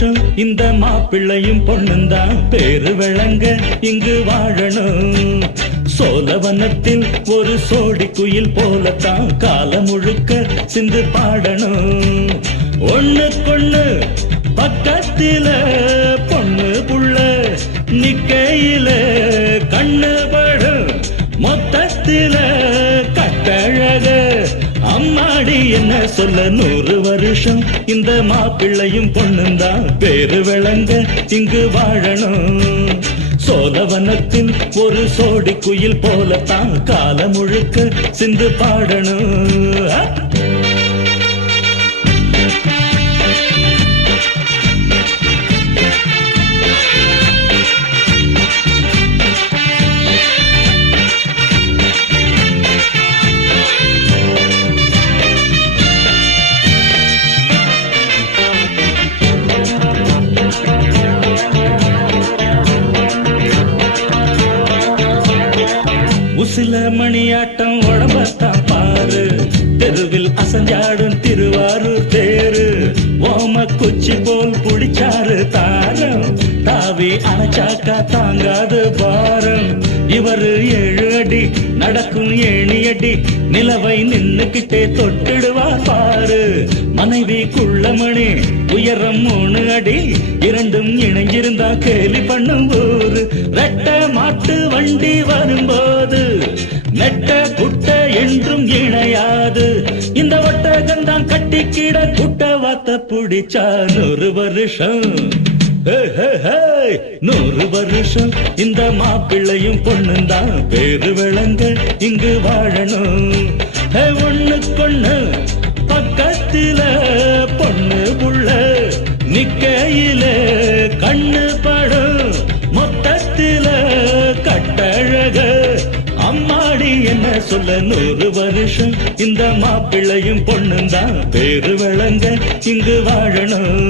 வருஷம் இந்த மாப்பிள்ளையும் பொண்ணுந்தான் பேரு விளங்க இங்கு வாழணும். சோழவனத்தில் ஒரு சோடி குயில் போலத்தான் காலம் முழுக்க சிந்து பாடணும். ஒண்ணுக்கொண்ணு பக்கத்தில பொண்ணு புள்ள நிக்கையில கண்ணு படும் மொத்தத்தில கட்டழக அம்மாடி என்ன சொல்ல 100 வருஷம் இந்த மாப்பிள்ளையும் பொண்ணுந்தான் பேரு விளங்க இங்கு வாழணும். சோழவனத்தில் ஒரு சோடி குயில் போலத்தான் காலம் முழுக்க சிந்து பாடணும். உசில மணியாட்டம் உடம்பத்தான் பாரு, தெருவில் அசஞ்சாடும் திருவாரூர் தேரு. ஓம குச்சி போல் புடிச்சாரு தாரம், தாவி அணைச்சாக்கா தாங்காது பாரம். இவரு 7 அடி நடக்கும் ஏணியடி, நிலவை நின்னுக்கிட்டே தொட்டிடுவார் பாரு. மனைவி குள்ளமணி உயரம் 3 அடி, இரண்டும் இணைஞ்சிருந்தா கேலி பண்ணும் ஊரு. ரெட்ட மாட்டு வண்டி வரும்போது நெட்ட குட்ட என்றும் இணையாது. இந்த ஒட்டகந்தான் கட்டிக்கிட குட்ட வாத்த புடிச்சா 100 வருஷம். 100 வருஷம் இந்த மாப்பிள்ளையும் பொண்ணுந்தான் பேரு விளங்க இங்கு வாழணும். ஒண்ணுக்கொண்ணு பக்கத்தில பொண்ணு புள்ள நிக்கையில கண்ணு படும் மொத்தத்தில கட்டழக அம்மாடி என்ன சொல்ல 100 வருஷம் இந்த மாப்பிள்ளையும் பொண்ணுந்தான் பேரு விளங்க இங்கு வாழணும்.